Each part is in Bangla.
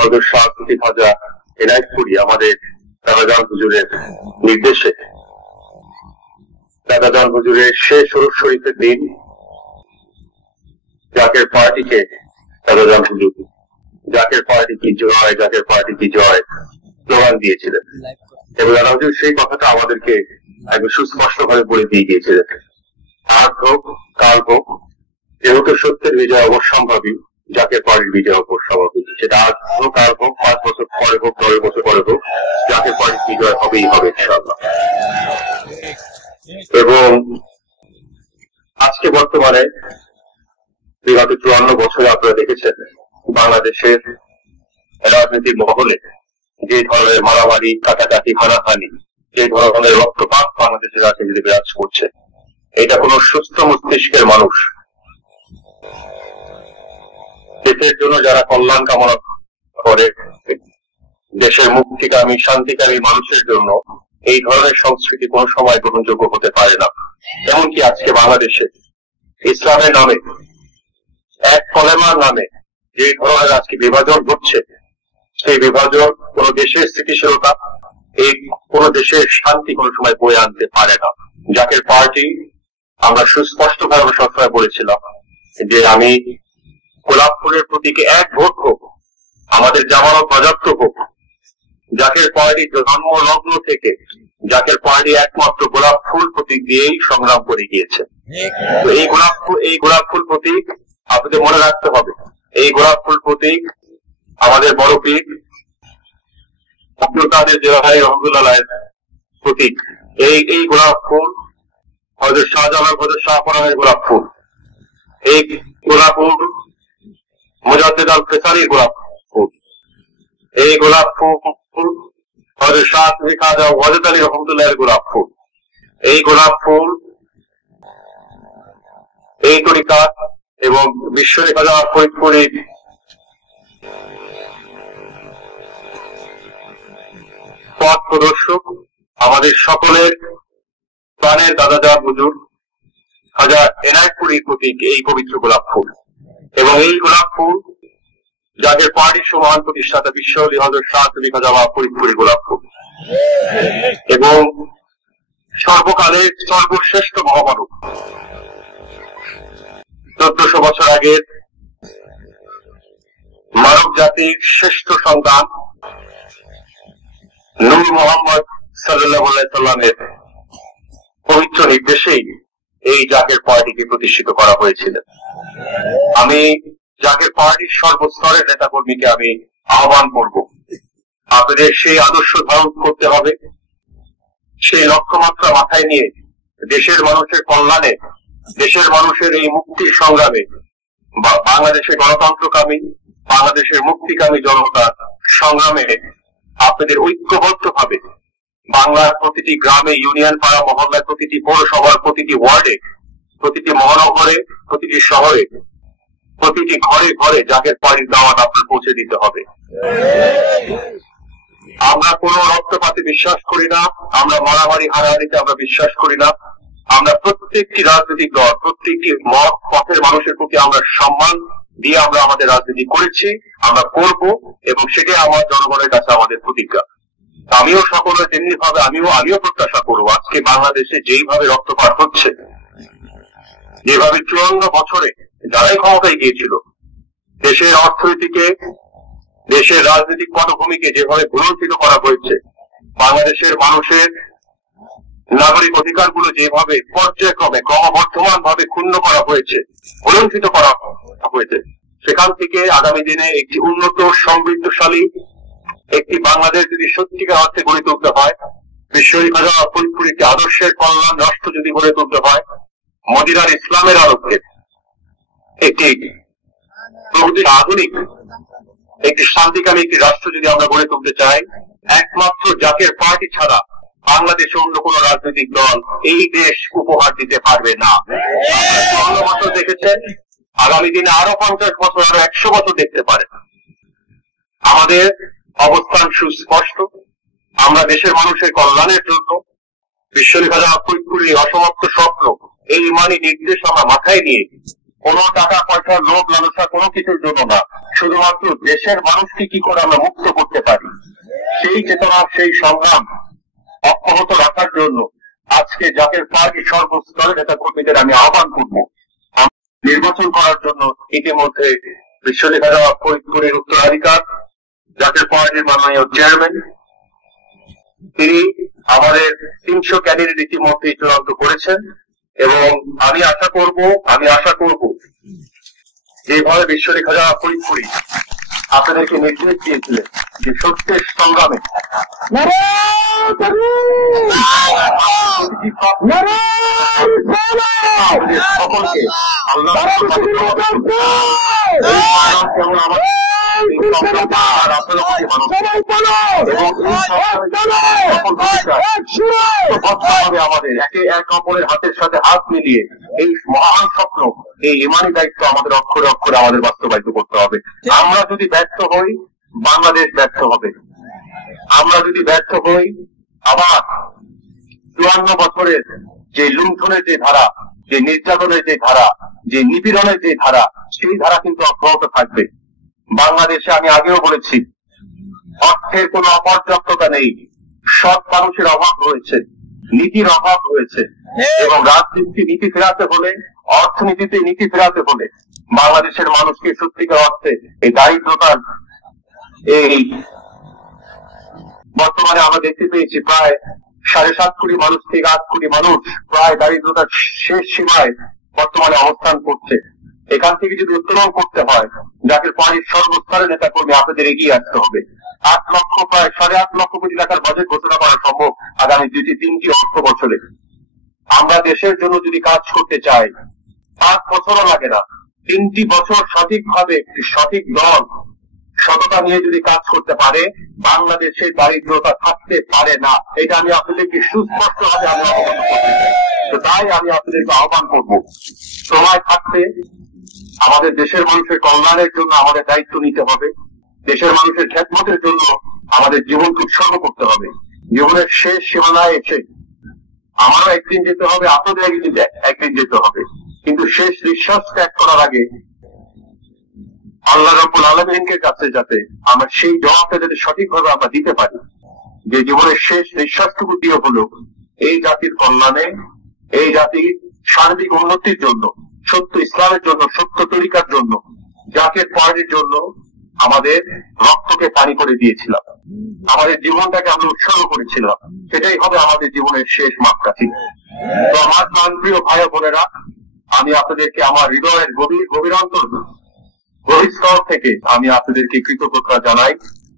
হযরত শাহ সুফি খাজা এনায়েতপুরী আমাদের দাদাজান হুজুরের নির্দেশে দাদাজান হুজুরের শেষ ওরস শরীফের দিন জাকের পার্টিকে দাদাজান হুজুর জাকের পার্টি কি জয়, জাকের পার্টি কি জয় স্লোগান দিয়েছিলেন এবং দাদা হুজুর সেই কথাটা আমাদেরকে একদম সুস্পষ্ট ভাবে বলে দিয়ে গিয়েছিলেন, আজ হোক কাল হোক যেহেতু সত্যের বিজয় অবশ্যম্ভাবী, জাকের পার্টির বিজয় অবশ্যম্ভাবী, সেটা আজ হোক কাল হোক 5 বছর পরে হোক 10 বছর পরে হোক জাকের পার্টির বিজয় হবেই হবে ইনশাআল্লাহ। এবং আজকে বর্তমানে বিগত 54 বছরে আপনারা দেখেছেন বাংলাদেশের রাজনীতির মহলে যে ধরনের মারামারি, কাটাকাটি, হানাহানি, যে ধরনের রক্তপাত বাংলাদেশের রাজনীতিতে বিরাজ করছে, এটা কোন সুস্থ মস্তিষ্কের মানুষ, দেশের জন্য যারা কল্যাণ কামনা করে, দেশের মুক্তিকামী শান্তিকামী মানুষের জন্য এই ধরনের সংস্কৃতি কোন সময় গ্রহণযোগ্য হতে পারে না। এমনকি আজকে বাংলাদেশে ইসলামের নামে, এক কলেমার নামে যে ধরনের আজকে বিভাজন ঘটছে, সেই বিভাজন কোন দেশের স্থিতিশীলতা, এই কোন দেশের শান্তি কোন সময় বয়ে আনতে পারে না। জাকের পার্টি আমরা সুস্পষ্ট ভাবে সবসময় বলেছিলাম যে আমি গোলাপ ফুলের প্রতীকে এক ভোট হোক, আমাদের জামানত বাজেয়াপ্ত হোক। জাকের পার্টি জন্ম লগ্ন থেকে জাকের পার্টি একমাত্র গোলাপ ফুল প্রতীক দিয়েই সংগ্রাম করে গিয়েছে। তো এই গোলাপ ফুল প্রতীক আপনাদের মনে রাখতে হবে, এই গোলাপ ফুল প্রতীক আমাদের বড় পীর আব্দুল কাদের জিলানী রহমাতুল্লাহ প্রতীক। এই গোলাপ ফুল হযরত শাহজালাল, হযরত শাহপরানের গোলাপ ফুল, এই গোলাপ ফুল মুজাদ্দিদ আল ফেসারির গোলাপ ফুল, এই গোলাপ ফুল হযরত শাহ সুফি খাজা ওয়াজেদ আলী রহমাতুল্লাহের গোলাপ ফুল, এই গোলাপ ফুল এই তরিকাত এবং বিশ্বরী খাজা ফরিদপুরী পথ প্রদর্শক আমাদের সকলের প্রাণের দাদাজান হুজুর খাজা এনায়েতপুরীর প্রতীক এই পবিত্র গোলাপ ফুল। এবং এই গোলাপ ফুল জাকের পার্টির সমান প্রতিষ্ঠাতা বিশ্বলী হযরত শাহ সুফি খাজা ফরিদপুরী গোলাপ ফুল এবং সর্বকালের সর্বশ্রেষ্ঠ মহামানব 1400 বছর আগের মানব জাতির শ্রেষ্ঠ সন্তান নূর মোহাম্মদ সাল্লাল্লাহু আলাইহি সাল্লামের পবিত্র নির্দেশেই এই জাকের পার্টিকে প্রতিষ্ঠিত করা হয়েছিল। আমি জাকের পার্টির সর্বস্তরের নেতা কর্মীকে আমি আহ্বান করব, আপনাদের সেই আদর্শ ধারণ করতে হবে, সেই লক্ষ্যমাত্রা মাথায় নিয়ে দেশের মানুষের কল্যাণে, দেশের মানুষের এই মুক্তির সংগ্রামে বা বাংলাদেশের গণতন্ত্রকামী, বাংলাদেশের মুক্তিকামী জনতার সংগ্রামে আপনাদের ঐক্যবদ্ধ ভাবে বাংলার প্রতিটি গ্রামে, ইউনিয়ন পাড়া মহল্লায়, প্রতিটি পৌরসভার প্রতিটি ওয়ার্ডে, প্রতিটি মহানগরে, প্রতিটি শহরে, প্রতিটি ঘরে ঘরে জাকের পার্টির দাওয়াত আপনার পৌঁছে দিতে হবে। আমরা কোন রক্তপাতে বিশ্বাস করি না, আমরা মারামারি হানাহানিতে আমরা বিশ্বাস করি না। আমরা প্রত্যেকটি রাজনৈতিক দল, প্রত্যেকটি মত পথের মানুষের প্রতি আমরা সম্মান দিয়ে আমরা আমাদের রাজনীতি করেছি, আমরা করব, এবং সেটাই আমার জনগণের কাছে আমাদের প্রতিজ্ঞা। আমিও সকলে তেমনি ভাবে আমিও প্রত্যাশা করবো আজকে বাংলাদেশে যেইভাবে রক্তপাত হচ্ছে, যেভাবে 54 বছরে যারাই ক্ষমতায় গিয়েছিল দেশের অর্থনীতিকে, দেশের রাজনৈতিক পটভূমিকে যেভাবে ভুলঞ্চিত করা হয়েছে, বাংলাদেশের মানুষের নাগরিক অধিকারগুলো যেভাবে পর্যায়ক্রমে ক্রমবর্ধমান ভাবে ক্ষুণ্ণ করা হয়েছে, ভুলঞ্চিত করা হয়েছে, সেখান থেকে আগামী দিনে একটি উন্নত সমৃদ্ধশালী একটি বাংলাদেশ যদি সত্যিকার অর্থে গড়ে তুলতে হয়, বিশ্বরী খাজা ফরিদপুর একটি আদর্শের কল্যাণ রাষ্ট্র যদি গড়ে তুলতে হয়, মদিনার ইসলামের আলোকে একটি আধুনিক একটি শান্তিকামী একটি রাষ্ট্র যদি আমরা গড়ে তুলতে চাই, একমাত্র জাকের পার্টি ছাড়া বাংলাদেশে অন্য কোন রাজনৈতিক দল এই দেশ উপহার দিতে পারবে না। 54 বছর দেখেছেন, আগামী দিনে আরো 50 বছর, আরো 100 বছর দেখতে পারে। আমাদের অবস্থান সুস্পষ্ট, আমরা দেশের মানুষের কল্যাণের জন্য বিশ্বরী খাজা ফরিদপুরের অসমাপ্ত স্বপ্ন, এই ইমানি নির্দেশ আমরা মাথায় নিয়ে কোন টাকা পয়সা, লোভ লালসা কোনো কিছুর জন্য না, শুধুমাত্র দেশের মানুষকে কি করে আমরা মুক্ত করতে পারি, সেই চেতনা সেই সংগ্রাম অব্যাহত রাখার জন্য আজকে জাতীয় পার্টি সর্বস্তরের নেতা কর্মীদের আমি আহ্বান করব নির্বাচন করার জন্য। ইতিমধ্যে বিশ্ববিদ্যালয় ফরিদপুরের উত্তরাধিকার জাতীয় পার্টির মাননীয় চেয়ারম্যান তিনি আমাদের 300 ক্যান্ডিডেট ইতিমধ্যে চূড়ান্ত করেছেন এবং আমি আশা করব যেভাবে বিশ্ববিদ্যালয় ফরিদপুরি আপনাদেরকে নির্দেশ দিয়েছিলেন যে সত্যের সংগ্রামে সকলকে আমাদের এক অপরের হাতের সাথে হাত মিলিয়ে এই মহান স্বপ্ন, এই ইমানি দায়িত্ব আমাদের অক্ষরে অক্ষরে আমাদের বাস্তবায়িত করতে হবে। আমরা যদি ব্যর্থ হই বাংলাদেশ ব্যর্থ হবে। আমরা যদি ব্যর্থ হই আবার 54 বছরের যে লুণ্ঠনের যে ধারা, যে নির্যাতনের যে ধারা, যে নিপীড়নের যে ধারা, সেই ধারা কিন্তু অব্যাহত থাকবে। বাংলাদেশে আমি আগেও বলেছি অর্থের কোনো অপর্যাপ্ততা নেই, সৎ মানুষের অভাব রয়েছে, নীতির অভাব রয়েছে এবং রাজনীতি নীতি ফেরাতে হলে, অর্থনীতিতে নীতি ফেরাতে হলে বাংলাদেশের মানুষকে সত্যিকার অর্থে এই দারিদ্রতার এই বর্তমানে আমরা দেখতে পেয়েছি প্রায় 7.5 কোটি মানুষ থেকে 8 কোটি মানুষ প্রায় দারিদ্রতার শেষ সীমায় বর্তমানে অবস্থান করছে। এখান থেকে যদি উত্তোলন করতে হয় জাতীয় পার্টির সর্বস্তরের নেতা কর্মী আপনাদের এগিয়ে আসতে হবে। 8 লক্ষ প্রায় 8.5 লক্ষ কোটি টাকার বাজেট ঘোষণা করা সম্ভব আগামী 2-3টি অর্থ বছরে। আমরা দেশের জন্য যদি কাজ করতে চাই 5 বছরও লাগে না, 3টি বছর সঠিকভাবে সঠিক দল সততা নিয়ে যদি কাজ করতে পারে বাংলাদেশে দারিদ্রতা থাকতে পারে না। এটা আমি আপনাদেরকে সুস্পষ্টভাবে আমি অবগত করতে চাই। তো তাই আমি আপনাদেরকে আহ্বান করবো সময় থাকতে আমাদের দেশের মানুষের কল্যাণের জন্য আমাদের দায়িত্ব নিতে হবে। দেশের মানুষের খেদমতের জন্য আমাদের জীবনকে উৎসর্গ করতে হবে। জীবনের শেষ সীমানায় এসে আমারও একদিন যেতে হবে, আপনাদের একদিন যেতে হবে, কিন্তু শেষ নিঃশ্বাস ত্যাগ করার আগে আল্লাহ রাব্বুল আলামিনের কাছে যাতে আমরা সেই জবাবটা যাতে সঠিকভাবে আমরা দিতে পারি যে জীবনের শেষ নিঃশ্বাসটুকু দিয়ে হলো এই জাতির কল্যাণে, এই জাতির সার্বিক উন্নতির জন্য, সত্য ইসলামের জন্য, সত্য তরিকার জন্য, জাতীয় পার্টির জন্য আমাদের রক্তকে পানি করে দিয়েছিলাম, আমাদের জীবনটাকে আমরা উৎসর্গ করেছিলাম। সেটাই হবে আমাদের জীবনের শেষ মাপকাঠি। তো আমার প্রিয় ভাই বোনেরা, আমি আপনাদেরকে আমার হৃদয়ের গভীর অন্তর গভীর স্তর থেকে আমি আপনাদেরকে কৃতজ্ঞতা জানাই।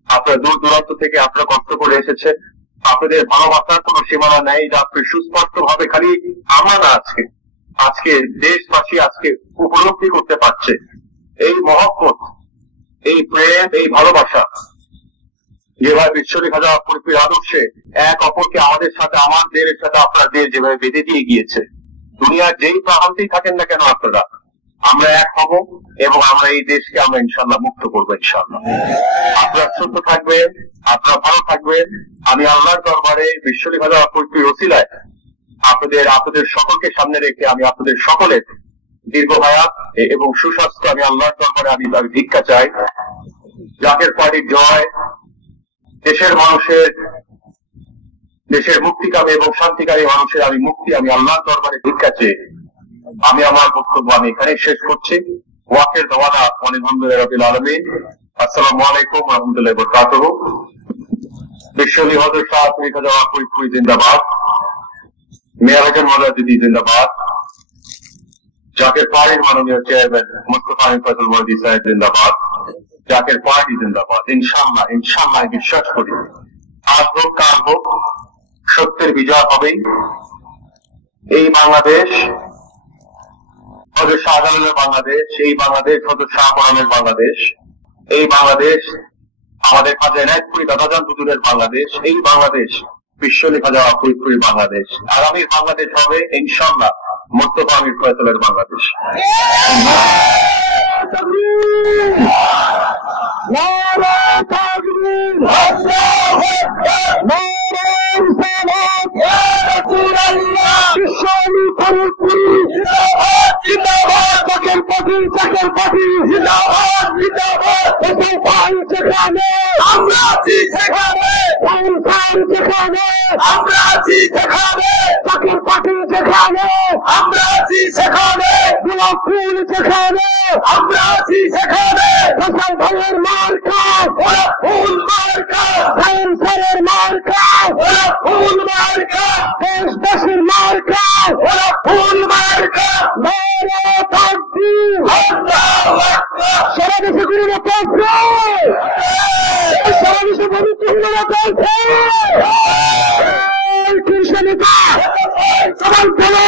আপনারা দূর দূরান্ত থেকে আপনারা কষ্ট করে এসেছেন, আপনাদের ভালোবাসার কোনো সীমানা নেই, এটা আপনি সুস্পষ্ট ভাবে খালি আমরা না আজকে দেশবাসী আজকে উপলব্ধি করতে পারছে এই মহব্বত, এই প্রেম, এই ভালোবাসা যেভাবে বিশ্বরেখা পরিপূর্ণ আদর্শে এক অপরকে আমাদের সাথে, আমাদের সাথে আপনাদের যেভাবে বেঁধে দিয়ে গিয়েছে। দুনিয়ার যেই প্রান্তেই থাকেন না কেন আপনারা, আমরা এক হব এবং আমরা এই দেশকে আমরা ইনশাল্লাহ মুক্ত করবো ইনশাল্লাহ। আপনারা সুস্থ থাকবেন, আপনারা ভালো থাকবেন। আমি আল্লাহর দরবারে বিশ্বরেখা পরিপূর্ণ ওসিলায় আপনাদের সকলকে সামনে রেখে আমি আপনাদের সকলের দীর্ঘ হায়াত এবং সুস্বাস্থ্য আমি আল্লাহর দরবারে আমি ভিক্ষা চাই। জাতীয় পার্টির জয়, দেশের মানুষের, দেশের মুক্তিকামী এবং শান্তিকামী মানুষের আমি মুক্তি আমি আল্লাহর দরবারে ভিক্ষা চেয়ে আমি আমার বক্তব্য আমি এখানে শেষ করছি। ওয়াকের দওয়ানা আলহামদুলিল্লাহ রাব্বিল আলামিন। আসসালামু আলাইকুম ওয়া রাহমাতুল্লাহি ওয়া বারাকাতুহু। বিশ্বলি হযরত শাহ ফরিদা ফরিদপুরি জিন্দাবাদ, মেয়ারজন মাদাদি জিন্দাবাদ, জাতীয় পার্টির মাননীয় চেয়ারম্যান মুস্তাফা ফজল মহদি সাহেব জিন্দাবাদ, জাতীয় পার্টি জিন্দাবাদ। ইনশাআল্লাহ ইনশাআল্লাহ বিশ্বাস করি আজ হোক কাল হোক সত্যের বিজয় হবেই। এই বাংলাদেশ হযরত শাহজালালের বাংলাদেশ, এই বাংলাদেশ হযরত শাহপরানের বাংলাদেশ, এই বাংলাদেশ আমাদের খাজা এনায়েতপুরি দাদাজান হুজুরের বাংলাদেশ, এই বাংলাদেশ বিশ্বলেখা যাওয়া ফরিদপুরি বাংলাদেশ। আগামীর বাংলাদেশ হবে ইনশাআল্লাহ মুস্তাফা আমির ফয়সালের বাংলাদেশ। নারা তাকবীর, আল্লাহু আকবার, নারা রিসালাত। বিশ্বনী ফরিদপুরি জিন্দাবাদ, চাকের পাটি জিন্দাবাদ, হোসেন ভাই যেখানে আমরা আছি সেখানে, যেখানে আমরা আছি সেখানে, চাকের পাটি যেখানে আমরা আছি সেখানে, গোলাপ ফুল যেখানে আমরা আছি সেখানে, হোসেন ভাইয়ের মার্কা গোলাপ ফুল মার্কা, সায়েন্সের মার্কা গোলাপ ফুল মার্কা, দেশের মার্কা গোলাপ ফুল মার্কা, নারে তাকবীর, আল্লাহু আকবার, সারা দেশে গুরুরা পাচ্ছে, সারা দেশে গুরুরা পাচ্ছে, কৃষ্ণ নেতা সবাই চলো।